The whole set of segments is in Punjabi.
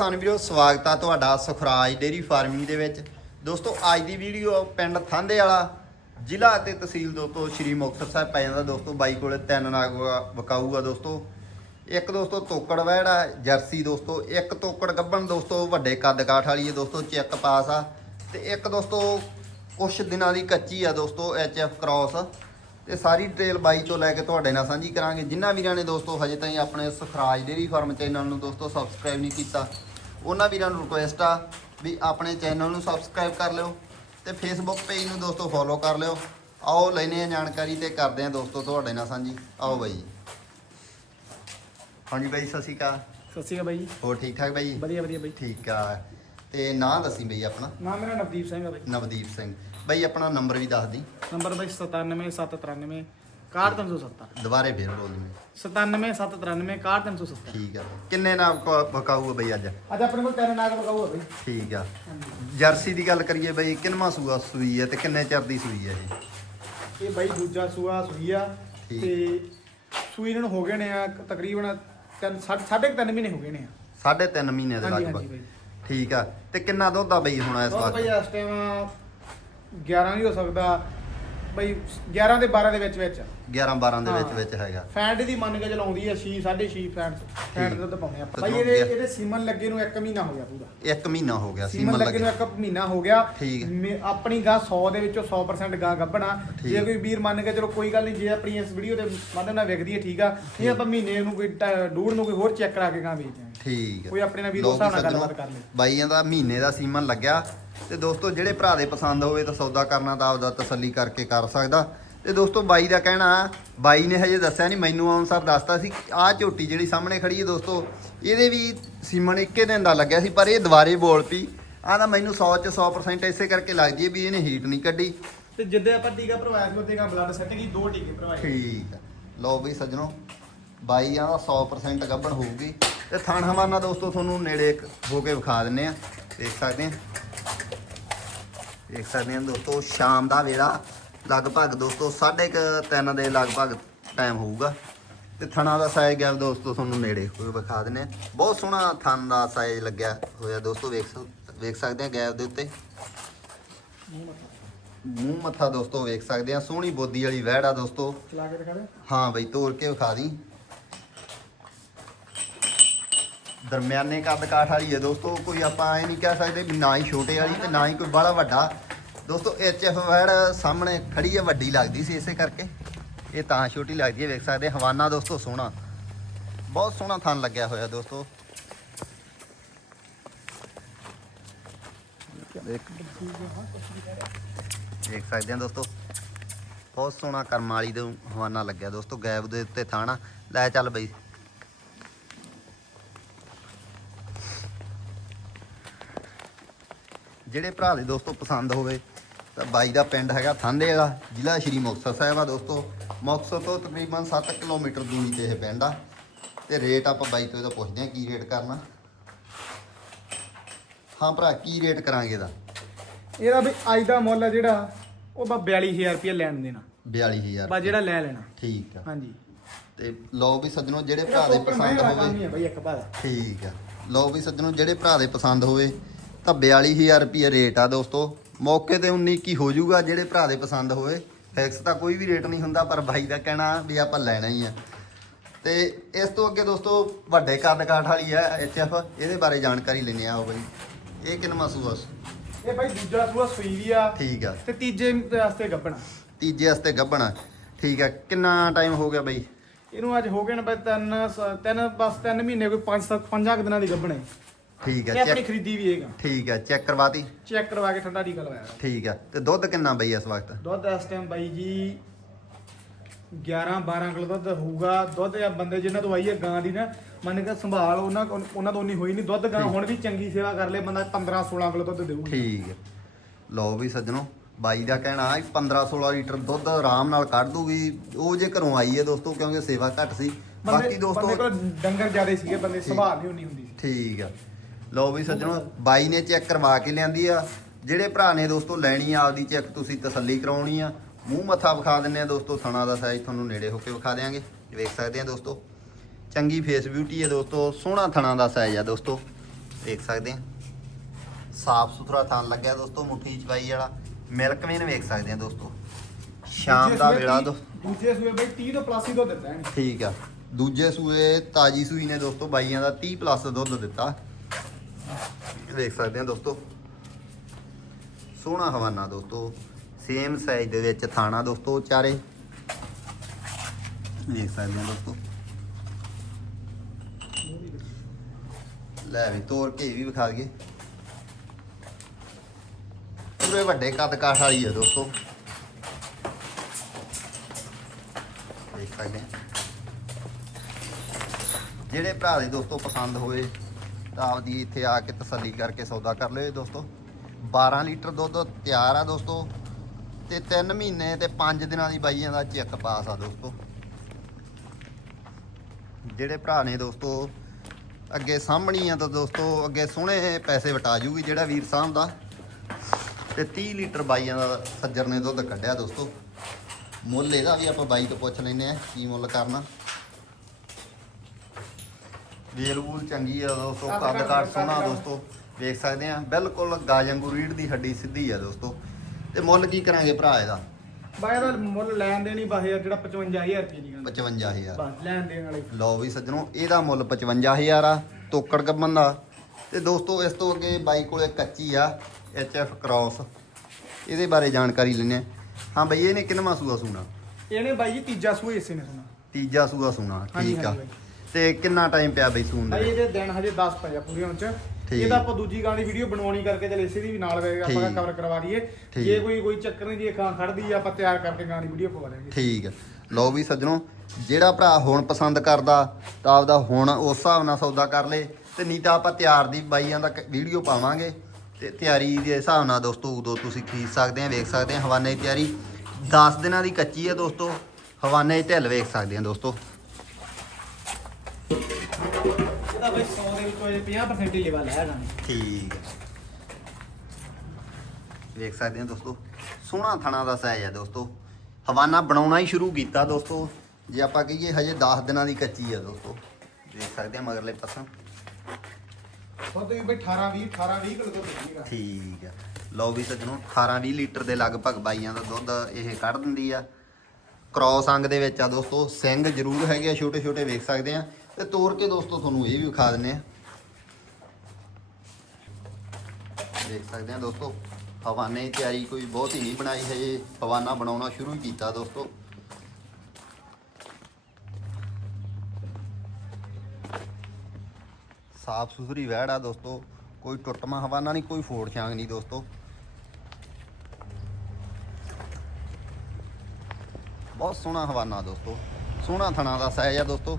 ਕਿਸਾਨ ਵੀਰੋ, ਸਵਾਗਤ ਆ ਤੁਹਾਡਾ ਸੁਖਰਾਜ ਡੇਰੀ ਫਾਰਮਿੰਗ ਦੇ ਵਿੱਚ। ਦੋਸਤੋ, ਅੱਜ ਦੀ ਵੀਡੀਓ ਪਿੰਡ ਥਾਂਦੇ ਵਾਲਾ, ਜ਼ਿਲ੍ਹਾ ਅਤੇ ਤਹਿਸੀਲ ਦੋਸਤੋ, ਸ਼੍ਰੀ ਮੁਕਤਸਰ ਸਾਹਿਬ ਪੈ ਜਾਂਦਾ ਦੋਸਤੋ, ਬਾਈ ਕੋਲੇ ਤਿੰਨ ਨਾਗ ਵਾ- ਦੋਸਤੋ। ਇੱਕ ਦੋਸਤੋ ਤੋਕੜ ਵਹਿੜਾ ਜਰਸੀ ਦੋਸਤੋ, ਇੱਕ ਤੋਕੜ ਗੱਬਣ ਦੋਸਤੋ, ਵੱਡੇ ਕੱਦ ਕਾਠ ਵਾਲੀ ਹੈ ਦੋਸਤੋ, ਚੈੱਕ ਪਾਸ ਆ। ਤੇ ਇੱਕ ਦੋਸਤੋ, ਕੁਛ ਦਿਨਾਂ ਦੀ ਕੱਚੀ ਆ ਦੋਸਤੋ ਐਫ ਕ੍ਰਾਸ। ਤੇ ਸਾਰੀ ਡਿਟੇਲ ਬਾਈ ਤੋਂ ਲੈ ਕੇ ਤੁਹਾਡੇ ਨਾਲ ਸਾਂਝੀ ਕਰਾਂਗੇ। ਜਿਨ੍ਹਾਂ ਵੀਰਾਂ ਨੇ ਦੋਸਤੋ, ਹਜੇ ਤਾਈਂ ਆਪਣੇ ਸੁਖਰਾਜ ਡੇਰੀ ਫਾਰਮ ਚੈਨਲ ਨੂੰ ਦੋਸਤੋ, ਸਬਸਕ੍ਰਾਈਬ ਨਹੀਂ ਕੀਤਾ ਉਹਨਾਂ ਵੀਰਾਂ ਨੂੰ ਰਿਕੁਐਸਟ ਆ ਵੀ ਆਪਣੇ ਚੈਨਲ ਨੂੰ ਸਬਸਕ੍ਰਾਈਬ ਕਰ ਲਿਓ ਤੇ ਫੇਸਬੁੱਕ ਪੇਜ ਨੂੰ ਦੋਸਤੋ ਫੋਲੋ ਕਰ ਲਿਓ। ਆਓ ਲੈਨੇ ਆ ਜਾਣਕਾਰੀ ਤੇ ਕਰਦੇ ਆ ਦੋਸਤੋ ਤੁਹਾਡੇ ਨਾਲ ਸਾਂਝੀ। ਆਓ ਬਾਈ ਹਾਂਜੀ ਬਾਈ ਸਤਿ ਸ਼੍ਰੀ ਅਕਾਲ। ਸਤਿ ਸ਼੍ਰੀ ਅਕਾਲ ਬਾਈ ਹੋਰ ਠੀਕ ਠਾਕ ਬਾਈ ਵਧੀਆ ਵਧੀਆ ਬਾਈ। ਠੀਕ ਆ। ਤੇ ਨਾਂ ਦੱਸੀ ਬਾਈ ਆਪਣਾ? ਨਾਮ ਮੇਰਾ ਨਵਦੀਪ ਸਿੰਘ ਹੈ ਬਾਈ। ਨਵਦੀਪ ਸਿੰਘ। ਬਾਈ ਆਪਣਾ ਨੰਬਰ ਵੀ ਦੱਸ ਦੀ। ਨੰਬਰ ਬਾਈ 97793 61370 ਦੁਬਾਰੇ ਫੇਰ ਬੋਲ ਦੀ 97793 61370 ਠੀਕ ਆ। ਕਿੰਨੇ ਨਾਮ ਬਕਾਊ ਆ ਬਈ ਅੱਜ? ਅੱਜ ਆਪਣੇ ਕੋਲ ਤਿੰਨ ਨਾਗ ਬਕਾਊ ਹੈ ਬਾਈ। ਠੀਕ ਆ। ਹਾਂਜੀ। ਜਰਸੀ ਦੀ ਗੱਲ ਕਰੀਏ ਬਈ ਕਿੰਨਵਾਂ ਸੂਆ ਸੂਈ ਹੈ ਤੇ ਕਿੰਨੇ ਚਿਰ ਦੀ ਸੂਈ ਹੈ ਇਹ? ਇਹ ਬਾਈ ਦੂਜਾ ਸੂਆ ਸੂਈ ਆ। ਤੇ ਸੂਈ ਇਹਨਾਂ ਨੂੰ ਹੋ ਗਏ ਨੇ ਆ ਤਕਰੀਬਨ ਤਿੰਨ ਸਾਢੇ ਸਾਢੇ ਕੁ ਤਿੰਨ ਮਹੀਨੇ ਹੋ ਗਏ ਨੇ ਆ। ਸਾਢੇ ਤਿੰਨ ਮਹੀਨੇ ਦੇ ਲਗਭਗ। ਹਾਂਜੀ ਬਾਈ। ਠੀਕ ਆ। ਤੇ ਕਿੰਨਾ ਦੁੱਧ ਆ ਬਈ ਹੁਣ ਇਸ ਵਾਰ? ਬਾਈ ਇਸ ਟਾਈਮ 11 ਵੀ ਹੋ ਸਕਦਾ। ਬਾਈ 11 ਦੇ 12 ਦੇ ਵਿੱਚ ਵਿੱਚ। 11 12 ਦੇ ਵਿੱਚ ਹਾਂ। ਵਿੱਚ ਹੈਗਾ। ਫੈਂਟ ਦੀ ਮੰਨ ਕੇ ਚਲਾਉਂਦੀ ਆ 6 6.5 ਫੈਂਟ ਫੈਂਟ ਦੁੱਧ ਪਾਉਂਦੇ ਆ ਤੇ ਬਾਈ ਇਹਦੇ। ਇਹਦੇ ਸੀਮਨ ਲੱਗੇ ਨੂੰ 1 ਮਹੀਨਾ ਹੋ ਗਿਆ ਪੂਰਾ। ਇੱਕ ਮਹੀਨਾ ਹੋ ਗਿਆ ਸੀਮਨ ਲੱਗੇ ਨੂੰ ਲੱਗੇ। 1 ਮਹੀਨਾ ਹੋ ਗਿਆ। ਹੈ। ਆਪਣੀ ਗਾਂ 100 ਦੇ ਵਿੱਚੋਂ 100% ਗਾਂ ਗੱਭਣਾ। ਜੇ ਕੋਈ ਵੀਰ ਮੰਨ ਕੇ ਚਲੋ ਕੋਈ ਗੱਲ ਨਹੀਂ ਜੇ ਆਪਣੀ ਇਸ ਵੀਡੀਓ ਦੇ ਮਾਧਿਅਮ ਨਾਲ ਵਿਕਦੀ ਹੈ ਠੀਕ ਆ। ਇਹ ਆਪਾਂ ਮਹੀਨੇ ਨੂੰ ਕੋਈ ਡੂਢ ਨੂੰ ਕੋਈ ਹੋਰ ਚੈੱਕ ਕਰਾ ਕੇ ਗਾਂ ਵੇਚ ਦਿਆਂਗੇ ਠੀਕ। ਕੋਈ ਆਪਣੇ ਨਾਲ ਵੀਰ ਉਸ ਹਿਸਾਬ ਨਾਲ ਗੱਲਬਾਤ ਕਰ ਲੇ ਬਾਈਆਂ ਦਾ ਮਹੀਨੇ ਦਾ ਸੀਮਨ ਲੱਗਿਆ। ਤੇ ਦੋਸਤੋ ਜਿਹੜੇ ਭਰਾ ਦੇ ਪਸੰਦ ਹੋਵੇ ਤਾਂ ਸੌਦਾ ਕਰਨਾ ਤਾਂ ਆਪਦਾ ਤਸੱਲੀ ਕਰਕੇ ਕਰ ਸਕਦਾ। ਤੇ ਦੋਸਤੋ ਬਾਈ ਦਾ ਕਹਿਣਾ ਬਾਈ ਨੇ ਹਜੇ ਦੱਸਿਆ ਨਹੀਂ ਮੈਨੂੰ ਅਨੁਸਾਰ ਦੱਸਤਾ ਸੀ ਆਹ ਝੋਟੀ ਜਿਹੜੀ ਸਾਹਮਣੇ ਖੜੀ ਹੈ ਦੋਸਤੋ ਇਹਦੇ ਵੀ ਸੀਮਨ ਇੱਕੇ ਦਿਨ ਦਾ ਲੱਗਿਆ ਸੀ ਪਰ ਇਹ ਦੁਬਾਰੇ ਬੋਲ ਪਈ। ਆਹ ਤਾਂ ਮੈਨੂੰ 100 ਚ 100% ਇਸੇ ਕਰਕੇ ਲੱਗਦੀ ਹੈ ਵੀ ਇਹਨੇ ਹੀਟ ਨਹੀਂ ਕੱਢੀ। ਤੇ ਜਿੱਦੇ ਆਪਾਂ ਟੀਕਾ ਭਰਵਾਇਆ ਸੀ ਉਹਦੇ ਬਲੱਡ ਸੈੱਟ ਕੀ ਦੋ ਟੀਕੇ ਭਰਵਾਏ। ਠੀਕ। ਲਓ ਬਈ ਸੱਜਣੋ ਬਾਈ ਆ 100% ਗੱਭਣ ਹੋਊਗੀ। ਤੇ ਥਣ ਹਵਾਨਾ ਦੋਸਤੋ ਤੁਹਾਨੂੰ ਨੇੜੇ ਹੋ ਕੇ ਵਿਖਾ ਦਿੰਨੇ ਆ ਦੇਖ ਸਕਦੇ ਆ। ਦੇਖ ਸਕਦੇ ਆ ਦੋਸਤੋ ਸ਼ਾਮ ਦਾ ਵੇਲਾ ਲਗਭਗ ਦੋਸਤੋ 3:30 ਦੇ ਲਗਭਗ ਟਾਈਮ ਹੋਊਗਾ। ਤੇ ਥਣਾ ਦਾ ਸਾਈਜ਼ ਗਿਆ ਦੋਸਤੋ ਤੁਹਾਨੂੰ ਨੇੜੇ ਹੋ ਕੇ ਵਿਖਾ ਦਿੰਨੇ ਬਹੁਤ ਸੋਹਣਾ ਥਣ ਦਾ ਸਾਈਜ਼ ਲੱਗਿਆ ਹੋਇਆ ਦੋਸਤੋ ਵੇਖ ਵੇਖ ਸਕਦੇ ਆ ਗੈਪ ਦੇ ਉੱਤੇ। ਮੂੰਹ ਮੱਥਾ ਦੋਸਤੋ ਵੇਖ ਸਕਦੇ ਆ ਸੋਹਣੀ ਬੋਦੀ ਵਾਲੀ ਵਹਿੜ ਆ ਦੋਸਤੋ। ਚਲਾ ਕੇ ਦਿਖਾ ਦੇ। ਹਾਂ ਬਈ ਤੋੜ ਕੇ ਵਿਖਾ ਦੀ। ਦਰਮਿਆਨੇ ਕੱਦ ਕਾਠ ਵਾਲੀ ਹੈ ਦੋਸਤੋ, ਕੋਈ ਆਪਾਂ ਐ ਨਹੀਂ ਕਹਿ ਸਕਦੇ ਵੀ ਨਾ ਹੀ ਛੋਟੇ ਵਾਲੀ ਤੇ ਨਾ ਹੀ ਕੋਈ ਬੜਾ ਵੱਡਾ। ਦੋਸਤੋ ਐਚ ਐਫ ਵੈੜ ਸਾਹਮਣੇ ਖੜੀ ਹੈ, ਵੱਡੀ ਲੱਗਦੀ ਸੀ ਇਸੇ ਕਰਕੇ। ਇਹ ਤਾਂ ਛੋਟੀ ਲੱਗਦੀ ਹੈ, ਵੇਖ ਸਕਦੇ ਹਵਾਨਾ ਦੋਸਤੋ, ਸੋਹਣਾ। ਬਹੁਤ ਸੋਹਣਾ ਥਣ ਲੱਗਿਆ ਹੋਇਆ ਦੋਸਤੋ। ਦੇਖ। ਸਕਦੇ ਆ ਦੋਸਤੋ। ਬਹੁਤ ਸੋਹਣਾ ਕਰਮ ਵਾਲੀ ਦੇ ਹਵਾਨਾ ਲੱਗਿਆ ਦੋਸਤੋ, ਗੈਬ ਦੇ ਉੱਤੇ ਥਾਣਾ। ਲੈ ਚੱਲ ਬਈ। ਜਿਹੜੇ ਭਰਾ ਦੇ ਦੋਸਤੋ ਪਸੰਦ ਹੋਵੇ ਤਾਂ ਬਾਈ ਦਾ ਪਿੰਡ ਹੈਗਾ ਥਾਂਦੇ ਵਾਲਾ ਜ਼ਿਲ੍ਹਾ ਸ਼੍ਰੀ ਮੁਕਤਸਰ ਸਾਹਿਬ ਆ ਦੋਸਤੋ। ਮੁਕਤਸਰ ਤੋਂ ਤਕਰੀਬਨ 7 ਕਿਲੋਮੀਟਰ ਦੂਰੀ ਤੇ ਇਹ ਪਿੰਡ ਆ। ਤੇ ਰੇਟ ਆਪਾਂ ਬਾਈ ਤੋਂ ਇਹਦਾ ਪੁੱਛਦੇ ਆ ਕੀ ਰੇਟ ਕਰਨਾ? ਹਾਂ ਭਰਾ ਕੀ ਰੇਟ ਕਰਾਂਗੇ ਇਹਦਾ? ਇਹਦਾ ਵੀ ਅੱਜ ਦਾ ਮੁੱਲ ਆ ਜਿਹੜਾ ਉਹ ਬਾ 42000 ਰੁਪਏ ਲੈਣ ਦੇਣਾ। 42000 ਬਾ ਜਿਹੜਾ ਲੈ ਲੈਣਾ। ਠੀਕ ਆ। ਹਾਂਜੀ। ਤੇ ਲਓ ਵੀ ਸੱਜਣੋ ਜਿਹੜੇ ਭਰਾ ਦੇ ਪਸੰਦ ਹੋਵੇ। ਠੀਕ ਆ। ਲਓ ਵੀ ਸੱਜਣੋ ਜਿਹੜੇ ਭਰਾ ਦੇ ਪਸੰਦ ਹੋਵੇ ਤਾਂ 42000 ਰੁਪਏ ਰੇਟ ਆ ਦੋਸਤੋ। ਮੌਕੇ ਤੇ 19 ਕੀ ਹੋ ਜਾਊਗਾ ਜਿਹੜੇ ਭਰਾ ਦੇ ਪਸੰਦ ਹੋਵੇ। ਫਿਕਸ ਤਾਂ ਕੋਈ ਵੀ ਰੇਟ ਨਹੀਂ ਹੁੰਦਾ ਪਰ ਬਾਈ ਦਾ ਕਹਿਣਾ ਵੀ ਆਪਾਂ ਲੈਣਾ ਹੀ ਆ। ਤੇ ਇਸ ਤੋਂ ਅੱਗੇ ਦੋਸਤੋ ਵੱਡੇ ਕੱਦ ਕਾਠ ਵਾਲੀ ਆ ਐਚਐਫ ਇਹਦੇ ਬਾਰੇ ਜਾਣਕਾਰੀ ਲੈਣੇ ਆ ਬਾਈ। ਇਹ ਕਿੰਨਾ ਸੂਆ ਇਹ ਬਾਈ ਦੂਜਾ ਸੂਆ ਸੂਈ ਵੀ ਆ। ਠੀਕ ਆ। ਤੇ ਤੀਜੇ ਵਾਸਤੇ ਗੱਬਣਾ। ਤੀਜੇ ਵਾਸਤੇ ਗੱਭਣਾ ਠੀਕ ਆ। ਕਿੰਨਾ ਟਾਈਮ ਹੋ ਗਿਆ ਬਾਈ? ਇਹਨੂੰ ਅੱਜ ਹੋ ਗਏ ਨੇ ਬਈ ਤਿੰਨ ਤਿੰਨ ਬਸ ਤਿੰਨ ਮਹੀਨੇ ਕੋਈ 5 7 ਪੰਜਾਂ ਕੁ ਦਿਨਾਂ ਦੀ ਗੱਬਣਾ ਹੈ ਠੀਕ ਆਪਣੀ ਚੈੱਕ ਖਰੀਦੀ ਵੀ ਹੈਗਾ। ਠੀਕ ਆ ਚੈੱਕ ਕਰਵਾਤੀ ਚੈੱਕ ਕਰਵਾ ਕੇ ਠੰਡਾ ਟੀਕਾ ਲਵਾਇਆ। ਠੀਕ ਆ ਤੇ ਦੁੱਧ ਕਿੰਨਾ ਬਈ ਇਸ ਵਕਤ? ਦੁੱਧ ਇਸ ਟਾਈਮ ਬਾਈ ਜੀ 11 12 ਕਿਲੋ ਦੁੱਧ ਹੋਊਗਾ। ਦੁੱਧ ਆ ਬੰਦੇ ਜਿਨ੍ਹਾਂ ਤੋਂ ਆਈ ਹੈ ਗਾਂ ਦੀ ਨਾ ਮੰਨ ਕੇ ਸੰਭਾਲ ਉਹਨਾਂ ਕੋਲ- ਉਹਨਾਂ ਤੋਂ ਉਨੀ ਹੋਈ ਨਹੀਂ ਦੁੱਧ ਗਾਂ ਹੁਣ ਵੀ ਚੰਗੀ ਸੇਵਾ ਕਰ ਲੇ ਬੰਦਾ 15 16 ਕਿਲੋ ਦੁੱਧ ਦੇਊਗਾ। ਠੀਕ ਹੈ ਲਓ ਵੀ ਸੱਜਣੋ ਬਾਈ ਦਾ ਕਹਿਣਾ ਹੈ 15 16 ਲੀਟਰ ਦੁੱਧ ਆਰਾਮ ਨਾਲ ਕੱਢ ਦੂਗੀ ਉਹ ਜੇ ਘਰੋਂ ਆਈ ਹੈ ਦੋਸਤੋ ਕਿਉਂਕਿ ਸੇਵਾ ਘੱਟ ਸੀ। ਬਾਕੀ ਬੰਦੇ ਦੋਸਤੋ ਕੋਲ ਡੰਗਰ ਜ਼ਿਆਦੇ ਸੀਗੇ ਬੰਦੇ ਸੰਭਾਲ ਨਹੀਂ ਉਨੀ ਹੁੰਦੀ ਸੀ। ਠੀਕ ਆ। ਲਓ ਵੀ ਸੱਜਣੋ ਬਾਈ ਨੇ ਚੈੱਕ ਕਰਵਾ ਕੇ ਲਿਆਂਦੀ ਆ। ਜਿਹੜੇ ਭਰਾ ਨੇ ਦੋਸਤੋ ਲੈਣੀ ਆ ਆਪਦੀ ਚੈੱਕ ਤੁਸੀਂ ਤਸੱਲੀ ਕਰਾਉਣੀ ਆ। ਮੂੰਹ ਮੱਥਾ ਵਿਖਾ ਦਿੰਨੇ ਆ ਦੋਸਤੋ ਥਣਾ ਦਾ ਸਾਈਜ਼ ਤੁਹਾਨੂੰ ਨੇੜੇ ਹੋ ਕੇ ਵਿਖਾ ਦਿਆਂਗੇ। ਵੇਖ ਸਕਦੇ ਆ ਦੋਸਤੋ। ਚੰਗੀ ਫੇਸ ਬਿਊਟੀ ਹੈ ਦੋਸਤੋ ਸੋਹਣਾ ਥਣਾ ਦਾ ਸਾਈਜ਼ ਆ ਦੋਸਤੋ। ਦੇਖ ਸਕਦੇ ਆ। ਸਾਫ਼ ਸੁਥਰਾ ਥਾਨ ਲੱਗਿਆ ਦੋਸਤੋ ਮੁੱਠੀ ਚਵਾਈ ਵਾਲਾ। ਮਿਲਕ ਵੇਨ ਵੇਖ ਸਕਦੇ ਆ ਦੋਸਤੋ। ਸ਼ਾਮ ਦਾ ਵੇਲਾ ਦੋ ਦੂਜੇ ਸੂਏ ਬਈ 30 ਤੋਂ ਪਲੱਸ ਹੀ ਦੁੱਧ ਦਿੱਤਾ ਠੀਕ ਆ। ਦੂਜੇ ਸੂਏ ਤਾਜੀ ਸੂਈ ਨੇ ਦੋਸਤੋ ਬਾਈਆਂ ਦਾ 30 ਪਲੱਸ ਦੁੱਧ ਦਿੱਤਾ। ਦੇਖ ਸਕਦੇ ਆ ਦੋਸਤੋ। ਸੋਹਣਾ ਹਵਾਨਾ ਦੋਸਤੋ। ਸੇਮ ਸਾਈਜ਼ ਦੇ ਵਿੱਚ ਥਾਣਾ ਦੋਸਤੋ ਚਾਰੇ। ਦੇਖ ਸਕਦੇ ਆ ਦੋਸਤੋ। ਲੈ ਵੀ ਤੋੜ ਕੇ ਵੀ ਵਿਖਾ ਦਈਏ। ਪੂਰੇ ਵੱਡੇ ਕੱਦ ਕਾਠ ਵਾਲੀ ਹੈ ਦੋਸਤੋ। ਦੇਖ ਸਕਦੇ ਆ ਜਿਹੜੇ ਭਰਾ ਦੇ ਦੋਸਤੋ ਪਸੰਦ ਹੋਵੇ ਆਪਦੀ ਇੱਥੇ ਆ ਕੇ ਤਸੱਲੀ ਕਰਕੇ ਸੌਦਾ ਕਰ ਲਿਓ ਦੋਸਤੋ। 12 ਲੀਟਰ ਦੁੱਧ ਤਿਆਰ ਆ ਦੋਸਤੋ। ਤੇ 3 ਮਹੀਨੇ ਤੇ 5 ਦਿਨਾਂ ਦੀ ਬਾਈਆਂ ਦਾ ਚੈੱਕ ਪਾਸ ਆ ਦੋਸਤੋ। ਜਿਹੜੇ ਭਰਾ ਨੇ ਦੋਸਤੋ, ਅੱਗੇ ਸਾਹਮਣੀ ਆ ਤਾਂ ਦੋਸਤੋ, ਅੱਗੇ ਸੋਹਣੇ ਪੈਸੇ ਵਟਾ ਜੂਗੀ ਜਿਹੜਾ ਵੀਰ ਸਾਹਿਬ ਦਾ। ਤੇ 30 ਲੀਟਰ ਬਾਈਆਂ ਦਾ ਸੱਜਰ ਨੇ ਦੁੱਧ ਕੱਢਿਆ ਦੋਸਤੋ। ਮੁੱਲ ਇਹਦਾ ਵੀ ਆਪਾਂ ਬਾਈ ਤੋਂ ਪੁੱਛ ਲੈਨੇ ਆ, ਕੀ ਮੁੱਲ ਕਰਨਾ। ਵੇਲ ਵੂਲ ਚੰਗੀ ਆ ਦੋਸਤੋ ਕੱਦ ਕਾਠ ਸੋਹਣਾ। ਦੋਸਤੋ ਵੇਖ ਸਕਦੇ ਆ। ਬਿਲਕੁਲ ਗਾਜੰਗੂ ਰੀੜ ਦੀ ਹੱਡੀ ਸਿੱਧੀ ਆ ਦੋਸਤੋ। ਤੇ ਮੁੱਲ ਕੀ ਕਰਾਂਗੇ ਭਰਾ ਇਹਦਾ? ਬਾਈ ਇਹਦਾ ਮੁੱਲ ਲੈਣ ਦੇਣੀ ਬਸ ਯਾਰ ਜਿਹੜਾ 55000 ਰੁਪਏ ਦੀ ਗੱਲ। 55000 ਬਸ ਲੈਣ ਦੇਣ ਵਾਲੇ। ਲਓ ਵੀ ਸੱਜਣੋ ਇਹਦਾ ਮੁੱਲ 55000 ਆ ਤੋਕੜ ਗੱਬਨ ਦਾ। ਤੇ ਦੋਸਤੋ ਇਸ ਤੋਂ ਅੱਗੇ ਬਾਈ ਕੋਲੇ ਕੱਚੀ ਆ ਐਫ ਕ੍ਰਾਸ ਇਹਦੇ ਬਾਰੇ ਜਾਣਕਾਰੀ ਲੈਣੇ ਆ। ਹਾਂ ਬਈ ਇਹਨੇ ਕਿੰਨਵਾਂ ਸੂਆ ਸੂਣਾ? ਇਹਨੇ ਬਾਈ ਜੀ ਤੀਜਾ ਸੂਏ ਇਸੇ ਨੇ ਸੁਣਾ। ਤੀਜਾ ਸੂਆ ਸੂਣਾ ਠੀਕ ਆ। ਤੇ ਕਿੰਨਾ ਟਾਈਮ ਪਿਆ ਬਈ ਸੂਣ ਦੇ ਇਹਦੇ ਦਿਨ ਹਜੇ 10 ਪਏ ਆ ਪੂਰੇ ਹੁਣ ਚ ਠੀਕ। ਇਹਦਾ ਆਪਾਂ ਦੂਜੀ ਗਾਂ ਦੀ ਵੀਡੀਓ ਬਣਾਉਣੀ ਕਰਕੇ ਚਲ ਇਸੇ ਦੀ ਵੀ ਨਾਲ ਵੇ ਆਪਾਂ ਠੀਕ। ਕਵਰ ਕਰਵਾ ਦਈਏ ਠੀਕ। ਜੇ ਕੋਈ ਕੋਈ ਚੱਕਰ ਨਹੀਂ ਜੇ ਖਾਂ ਖੜਦੀ ਆ ਆਪਾਂ ਤਿਆਰ ਕਰਕੇ ਗਾਂ ਦੀ ਵੀਡੀਓ ਪਵਾ ਲਾਂਗੇ ਠੀਕ। ਲਓ ਵੀ ਸੱਜਣੋ ਜਿਹੜਾ ਭਰਾ ਹੁਣ ਪਸੰਦ ਕਰਦਾ ਤਾਂ ਆਪਦਾ ਹੁਣ ਉਸ ਹਿਸਾਬ ਨਾਲ ਸੌਦਾ ਕਰ ਲੇ ਤੇ ਨਹੀਂ ਤਾਂ ਆਪਾਂ ਤਿਆਰ ਦੀ ਬਾਈਆਂ ਦਾ ਵੀਡੀਓ ਪਾਵਾਂਗੇ ਤੇ ਤਿਆਰੀ ਦੇ ਹਿਸਾਬ ਨਾਲ ਦੋਸਤੋ ਉਦੋਂ ਤੁਸੀਂ ਖਰੀਦ ਸਕਦੇ ਆ ਵੇਖ ਸਕਦੇ ਆ ਹਵਾਨੇ ਦੀ ਤਿਆਰੀ 10 ਦਿਨਾਂ ਦੀ ਕੱਚੀ ਆ ਦੋਸਤੋ ਹਵਾਨੇ ਦੀ ਢਿੱਲ ਵੇਖ ਸਕਦੇ ਆ ਦੋਸਤੋ ਇਹਦਾ ਬਈ 100 ਦੇ ਵਿੱਚੋਂ ਇਹ 50% ਹੀ ਲੈਵਲ ਹੈ ਗਾਂ ਠੀਕ ਆ। ਵੇਖ ਸਕਦੇ ਆ ਦੋਸਤੋ ਸੋਹਣਾ ਥਣਾ ਦਾ ਸਾਈਜ਼ ਆ ਦੋਸਤੋ। ਹਵਾਨਾ ਬਣਾਉਣਾ ਹੀ ਸ਼ੁਰੂ ਕੀਤਾ ਦੋਸਤੋ। ਜੇ ਆਪਾਂ ਕਹੀਏ ਹਜੇ 10 ਦਿਨਾਂ ਦੀ ਕੱਚੀ ਆ ਦੋਸਤੋ। ਦੇਖ ਸਕਦੇ ਆ ਮਗਰਲੇ ਪਾਸੋਂ। ਦੁੱਧ ਵੀ ਬਈ 18 20 18 20 ਕਿਲੋ ਦੇਗਾ ਠੀਕ ਆ ਲਓ ਵੀ ਸੱਜਣੋ 18 20 ਲੀਟਰ ਦੇ ਲਗਭਗ ਬਾਈਆਂ ਦਾ ਦੁੱਧ ਇਹ ਕੱਢ ਦਿੰਦੀ ਆ। ਕ੍ਰੋਸ ਅੰਗ ਦੇ ਵਿੱਚ ਆ ਦੋਸਤੋ ਸਿੰਘ ਜ਼ਰੂਰ ਹੈਗੇ ਆ ਛੋਟੇ ਛੋਟੇ ਵੇਖ ਸਕਦੇ ਆ। ਤੇ ਤੋੜ ਕੇ ਦੋਸਤੋ ਤੁਹਾਨੂੰ ਇਹ ਵੀ ਵਿਖਾ ਦਿੰਨੇ ਆ। ਦੇਖ ਸਕਦੇ ਆ ਦੋਸਤੋ, ਹਵਾਨੇ ਦੀ ਤਿਆਰੀ ਕੋਈ ਬਹੁਤ ਹੀ ਨਹੀਂ ਬਣਾਈ ਹਜੇ, ਹਵਾਨਾ ਬਣਾਉਣਾ ਸ਼ੁਰੂ ਹੀ ਕੀਤਾ ਦੋਸਤੋ। ਸਾਫ਼ ਸੁਥਰੀ ਵਹਿੜ ਆ ਦੋਸਤੋ, ਕੋਈ ਟੁੱਟਮਾ ਹਵਾਨਾ ਨਹੀਂ, ਕੋਈ ਫੋੜ ਛਾਂਗ ਨਹੀਂ ਦੋਸਤੋ। ਬਹੁਤ ਸੋਹਣਾ ਹਵਾਨਾ ਦੋਸਤੋ, ਸੋਹਣਾ ਥਣਾ ਦਾ ਸਾਈਜ਼ ਆ ਦੋਸਤੋ।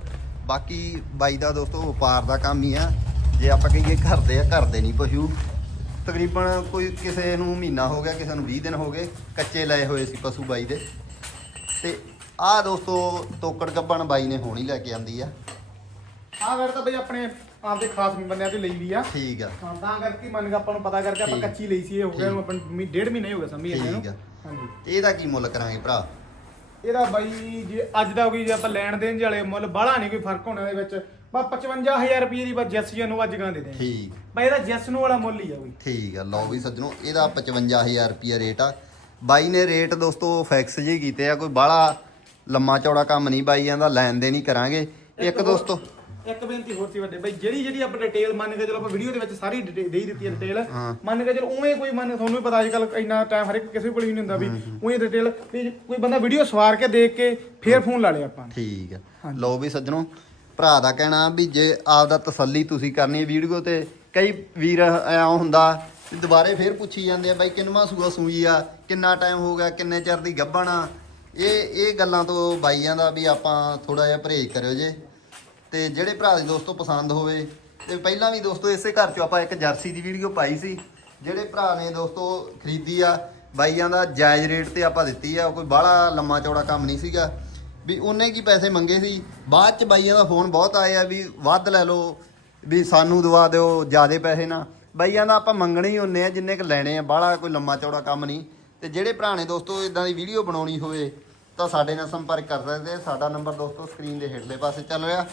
ਬਾਕੀ ਬਾਈ ਦਾ ਦੋਸਤੋ ਵਪਾਰ ਦਾ ਕੰਮ ਹੀ ਆ। ਜੇ ਆਪਾਂ ਕਹੀਏ ਘਰ ਦੇ ਆ ਘਰ ਦੇ ਨਹੀਂ ਪਸ਼ੂ। ਤਕਰੀਬਨ ਕੋਈ ਕਿਸੇ ਨੂੰ ਮਹੀਨਾ ਹੋ ਗਿਆ ਕਿਸੇ ਨੂੰ 20 ਦਿਨ ਹੋ ਗਏ ਕੱਚੇ ਲਏ ਹੋਏ ਸੀ ਪਸ਼ੂ ਬਾਈ ਦੇ। ਤੇ ਆਹ ਦੋਸਤੋ ਤੋਕੜ ਗੱਬਣ ਬਾਈ ਨੇ ਹੋਣੀ ਲੈ ਕੇ ਆਂਦੀ ਆ। ਆਹ ਵੇਰ ਤਾਂ ਬਈ ਆਪਣੇ ਆਪਦੇ ਖਾਸ ਬੰਦਿਆਂ ਤੇ ਲਈ ਵੀ ਆ। ਠੀਕ ਆ। ਹਾਂ ਤਾਂ ਕਰਕੇ ਮੰਨ ਕੇ ਆਪਾਂ ਨੂੰ ਪਤਾ ਕਰਕੇ ਆਪਾਂ ਠੀਕ। ਕੱਚੀ ਲਈ ਸੀ ਇਹ ਹੋ ਗਿਆ। ਨੂੰ ਆਪਾਂ ਨੂੰ ਡੇਢ ਮਹੀਨਾ ਹੀ ਹੋ ਗਿਆ ਸਮਝੀ ਜਾਂਦੇ ਠੀਕ ਆ। ਹਾਂਜੀ। ਤੇ ਇਹਦਾ ਕੀ ਮੁੱਲ ਕਰਾਂਗੇ ਭਰਾ? ਇਹਦਾ ਬਾਈ ਜੇ ਅੱਜ ਦਾ ਕੋਈ ਜੇ ਆਪਾਂ ਲੈਣ ਦੇਣ ਦੇ ਵਾਲੇ ਮੁੱਲ ਬਾਹਲਾ ਨਹੀਂ ਕੋਈ ਫ਼ਰਕ ਹੋਣਾ ਇਹਦੇ ਵਿੱਚ ਬਾ 55000 ਰੁਪਏ ਦੀ ਬਸ ਜੈਸੀਆਂ ਨੂੰ ਅੱਜ ਗਾਂ ਦੇ ਦੇ ਠੀਕ। ਬਾਈ ਇਹਦਾ ਜੈਸ ਨੂੰ ਵਾਲਾ ਮੁੱਲ ਹੀ ਆ ਕੋਈ ਠੀਕ ਆ ਲਓ ਵੀ ਸੱਜਣੋ ਇਹਦਾ 55000 ਰੁਪਿਆ ਰੇਟ ਆ। ਬਾਈ ਨੇ ਰੇਟ ਦੋਸਤੋ ਫਿਕਸ ਜੀ ਕੀਤੇ ਆ ਕੋਈ ਬਾਹਲਾ ਲੰਮਾ ਚੌੜਾ ਕੰਮ ਨਹੀਂ ਬਾਈ ਜਾਂਦਾ ਲੈਣ ਦੇ ਨਹੀਂ ਕਰਾਂਗੇ। ਇੱਕ ਦੋਸਤੋ ਇੱਕ ਬੇਨਤੀ ਹੋਰ ਸੀ ਵੱਡੇ ਬਾਈ ਜਿਹੜੀ ਜਿਹੜੀ ਆਪਾਂ ਡਿਟੇਲ ਮੰਨ ਕੇ ਚਲੋ ਆਪਾਂ ਵੀਡੀਓ ਦੇ ਵਿੱਚ ਸਾਰੀ ਡਿਟੇਲ ਦੇ ਹੀ ਦਿੱਤੀ ਹੈ ਡਿਟੇਲ। ਮੰਨ ਕੇ ਚਲੋ ਉਵੇਂ ਕੋਈ ਮੰਨ ਤੁਹਾਨੂੰ ਵੀ ਪਤਾ ਅੱਜ ਕੱਲ ਇੰਨਾ ਟਾਈਮ ਹਰ ਇੱਕ ਕਿਸੇ ਕੋਲ ਹੀ ਨਹੀਂ ਹੁੰਦਾ ਵੀ ਉਵੇਂ ਡਿਟੇਲ ਵੀ ਕੋਈ ਬੰਦਾ ਵੀਡੀਓ ਸਵਾਰ ਕੇ ਦੇਖ ਕੇ ਫੇਰ ਫੋਨ ਲਾ ਲਿਆ ਆਪਾਂ। ਠੀਕ ਆ। ਲਓ ਵੀ ਸੱਜਣੋ ਭਰਾ ਦਾ ਕਹਿਣਾ ਵੀ ਜੇ ਆਪਦਾ ਤਸੱਲੀ ਤੁਸੀਂ ਕਰਨੀ ਹੈ ਵੀਡੀਓ ਤੇ ਕਈ ਵੀਰ ਐਂ ਹੁੰਦਾ ਦੁਬਾਰੇ ਫੇਰ ਪੁੱਛੀ ਜਾਂਦੇ ਆ ਬਾਈ ਕਿੰਨਵਾਂ ਸੂਆ ਸੂਈ ਆ ਕਿੰਨਾ ਟਾਈਮ ਹੋ ਗਿਆ ਕਿੰਨੇ ਚਿਰ ਦੀ ਗੱਭਣ ਆ ਇਹ ਇਹ ਗੱਲਾਂ ਤੋਂ ਬਾਈਆਂ ਦਾ ਵੀ ਆਪਾਂ ਥੋੜਾ ਜਿਹਾ ਪਰਹੇਜ਼ ਕਰਿਓ ਜੇ ਤੇ ਜਿਹੜੇ ਭਰਾ ਦੇ ਦੋਸਤੋ ਪਸੰਦ ਹੋਵੇ, ਤੇ ਪਹਿਲਾਂ ਵੀ ਦੋਸਤੋ ਇਸੇ ਘਰ ਚੋਂ ਆਪਾਂ ਇੱਕ ਜਰਸੀ ਦੀ ਵੀਡੀਓ ਪਾਈ ਸੀ, ਜਿਹੜੇ ਭਰਾ ਨੇ ਦੋਸਤੋ ਖਰੀਦੀ ਆ, ਬਾਈਆਂ ਦਾ ਜਾਇਜ਼ ਰੇਟ ਤੇ ਆਪਾਂ ਦਿੱਤੀ ਆ ਕੋਈ ਬਾਹਲਾ ਲੰਮਾ ਚੌੜਾ ਕੰਮ ਨਹੀਂ ਸੀਗਾ। ਵੀ ਉਹਨੇ ਕੀ ਪੈਸੇ ਮੰਗੇ ਸੀ, ਬਾਅਦ ਚ ਬਾਈਆਂ ਦਾ ਫੋਨ ਬਹੁਤ ਆਏ ਆ ਵੀ ਵੱਧ ਲੈ ਲਓ, ਵੀ ਸਾਨੂੰ ਦਵਾ ਦਿਓ, ਜਿਆਦੇ ਪੈਸੇ ਨਾ। ਬਾਈਆਂ ਦਾ ਆਪਾਂ ਮੰਗਣੇ ਹੀ ਹੁੰਨੇ ਆ, ਜਿੰਨੇ ਕ ਲੈਣੇ ਆ, ਬਾਹਲਾ ਕੋਈ ਲੰਮਾ ਚੌੜਾ ਕੰਮ ਨਹੀਂ। ਤੇ ਜਿਹੜੇ ਭਰਾ ਨੇ ਦੋਸਤੋ ਇਦਾਂ ਦੀ ਵੀਡੀਓ ਬਣਾਉਣੀ ਹੋਵੇ ਤਾਂ ਸਾਡੇ ਨਾਲ ਸੰਪਰਕ ਕਰ ਸਕਦੇ ਸਾਡਾ ਨੰਬਰ ਦੋਸਤੋ ਸਕਰੀਨ ਦੇ ਹੇਠਲੇ ਪਾਸੇ ਚੱਲ ਰਿਹਾ।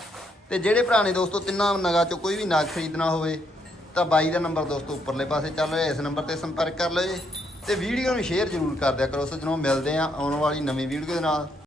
ਤੇ ਜਿਹੜੇ ਪੁਰਾਣੇ ਦੋਸਤੋ ਤਿੰਨਾਂ ਨਗਾਂ ਚੋਂ ਕੋਈ ਵੀ ਨਾਗ ਖਰੀਦਣਾ ਹੋਵੇ, ਤਾਂ ਬਾਈ ਦਾ ਨੰਬਰ ਦੋਸਤੋ ਉੱਪਰਲੇ ਪਾਸੇ ਚੱਲ ਰਿਹਾ। ਇਸ ਨੰਬਰ ਤੇ ਸੰਪਰਕ ਕਰ ਲਓ ਜੀ। ਤੇ ਵੀਡੀਓ ਨੂੰ ਸ਼ੇਅਰ ਜ਼ਰੂਰ ਕਰ ਦਿਆ ਕਰੋ। ਸੋ ਜਦੋਂ ਮਿਲਦੇ ਆ ਆਉਣ ਵਾਲੀ ਨਵੀਂ ਵੀਡੀਓ ਦੇ ਨਾਲ।